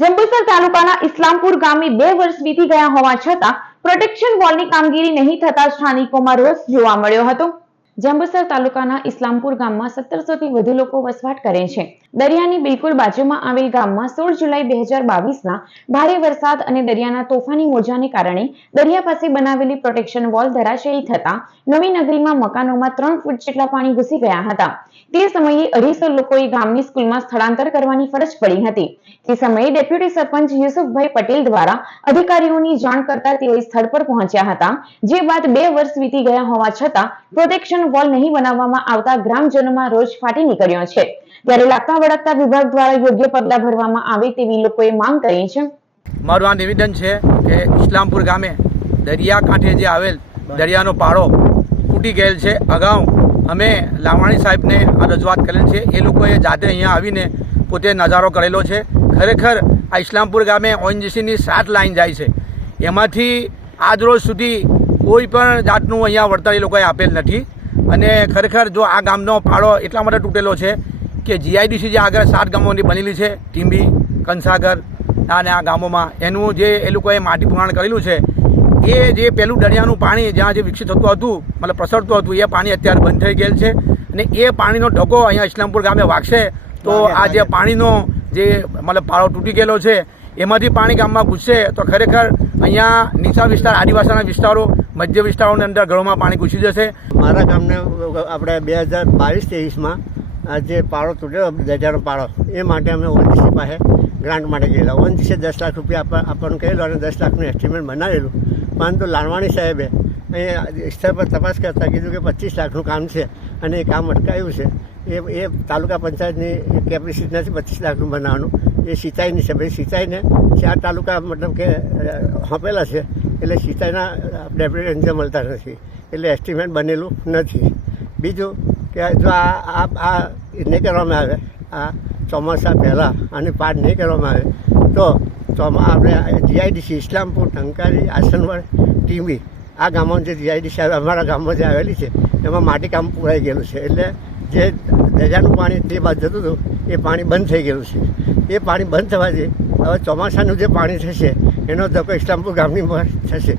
જંબુસર તાલુકાના ઇસ્લામપુર ગામે બે વર્ષ વીતી ગયા હોવા છતાં પ્રોટેક્શન વોલની કામગીરી નહીં થતા સ્થાનિકોમાં રોષ જોવા મળ્યો હતો. જંબુસર તાલુકાના ઇસ્લામપુર ગામમાં સત્તરસોથી વધુ લોકો વસવાટ કરે છે. દરિયાની બિલકુલ બાજુમાં આવેલ ગામમાં સોળ જુલાઈ બે હજાર બાવીસના ભારે વરસાદ અને દરિયાના તોફાની મોજાને કારણે દરિયા પાસે બનાવેલી પ્રોટેક્શન વોલ ધરાશયી થતા નવી નગરીમાં મકાનોમાં ત્રણ ફૂટ જેટલા પાણી ઘૂસી ગયા હતા. તે સમયે અઢીસો લોકોએ ગામની સ્કૂલમાં સ્થળાંતર કરવાની ફરજ પડી હતી. તે સમયે ડેપ્યુટી સરપંચ યુસુફભાઈ પટેલ દ્વારા અધિકારીઓની જાણ કરતા તેઓ સ્થળ પર પહોંચ્યા હતા, જે બાદ બે વર્ષ વીતી ગયા હોવા છતાં પ્રોટેક્શન વોલ નહીં બનાવવામાં આવતા ગ્રામજનોમાં રોજ ફાટી નીકળ્યો છે. ત્યારે લાગતા વળગતા વિભાગ દ્વારા યોગ્ય પગલાં ભરવામાં આવે તેવી લોકોએ માંગ કરી છે. મારું આ નિવેદન છે કે ઇસ્લામપુર ગામે દરિયા કાંઠે જે આવેલ દરિયાનો પાળો તૂટી ગયેલ છે. અગાઉ અમે લાવાણી સાહેબને આ રજૂઆત કરેલ છે. એ લોકોએ જાતે અહીંયા આવીને પોતે નજારો કરેલો છે. ખરેખર આ ઇસ્લામપુર ગામે ઓએનજીસીની સાત લાઈન જાય છે. એમાંથી આજ રોજ સુધી કોઈ પણ જાતનું અહીંયા વળતર એ લોકોએ આપેલ નથી. અને ખરેખર જો આ ગામનો પાળો એટલા માટે તૂટેલો છે કે જીઆઈડીસી જે આગળ સાત ગામોની બનેલી છે ટીંબી કંસાગર અને આ ગામોમાં એનું જે એ લોકોએ માટી પુરાણ કરેલું છે એ જે પેલું દરિયાનું પાણી જ્યાં જે વિકસિત થતું હતું મતલબ પ્રસરતું હતું એ પાણી અત્યારે બંધ થઈ ગયેલ છે અને એ પાણીનો ઢગો અહીંયા ઇસ્લામપુર ગામે વાગશે તો આ જે પાણીનો જે મતલબ પાળો તૂટી ગયેલો છે એમાંથી પાણી ગામમાં ઘૂસશે તો ખરેખર અહીંયા નીચા વિસ્તાર આદિવાસીના વિસ્તારો મધ્ય વિસ્તારોની અંદર ઘરોમાં પાણી ઘૂસી જશે. મારા ગામને, આપણે બે હજાર બાવીસ ત્રેવીસમાં આ જે પાળો તૂટ્યો દરિયાનો પાળો, એ માટે અમે ઓનજીસી પાસે ગ્રાન્ટ માટે ગયેલા. ઓનજીસી દસ લાખ રૂપિયા આપણને કહેલું અને દસ લાખનું એસ્ટિમેટ બનાવેલું. પરંતુ લાલવાણી સાહેબે અહીંયા સ્થળ પર તપાસ કરતાં કીધું કે પચીસ લાખનું કામ છે અને એ કામ અટકાયું છે. એ એ તાલુકા પંચાયતની કેપેસિટી નથી પચીસ લાખનું બનાવવાનું. એ સિંચાઈની છે. ભાઈ સિંચાઈને ચાર તાલુકા મતલબ કે હંપેલા છે. એટલે સિંચાઈના ડેપ્યુટી એન્જિનિયર મળતા નથી. એટલે એસ્ટિમેટ બનેલું નથી. બીજું કે જો આ આ આ નહીં કરવામાં આવે, આ ચોમાસા પહેલાં આની પાર નહીં કરવામાં આવે, તો ચોમા, આપણે જીઆઈડીસી ઇસ્લામપુર, ટંકારી, આસનવડ ટીમી આ ગામમાં જે જીઆઈડીસી અમારા ગામમાં જે આવેલી છે, એમાં માટી કામ પુરાઈ ગયેલું છે. એટલે જે દરિયાનું પાણી તે બાદ જતું હતું, એ પાણી બંધ થઈ ગયેલું છે. એ પાણી બંધ થવાથી હવે ચોમાસાનું જે પાણી થશે એનો ધક્કો ઇસ્લામપુર ગામની થશે.